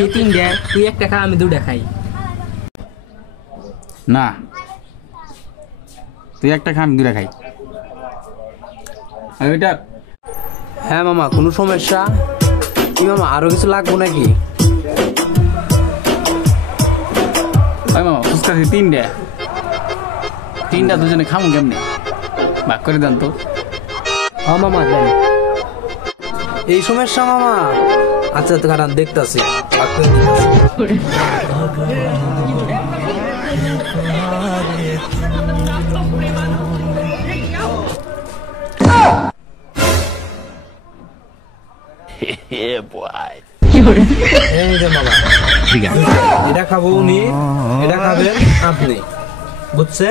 এই তিনটা তুই একটা খা আমি দুটা খাই। না তুই একটা খা আমি দুটা খাই। আর ওইটা হ্যাঁ মামা, কোনো সমস্যা কি মামা? আরো কিছু লাগবো নাকি? ওই মামা ফুচকা তিনটা দুজনে খামু কেমনি? ভাগ করে দেন তো। হ্যাঁ মামা দেন। এই সমস্যা মামা? আচ্ছা তো কারণ দেখতেছি। এই যে মামা, এটা খাবো উনি, এটা খাবেন আপনি, বুঝছেন?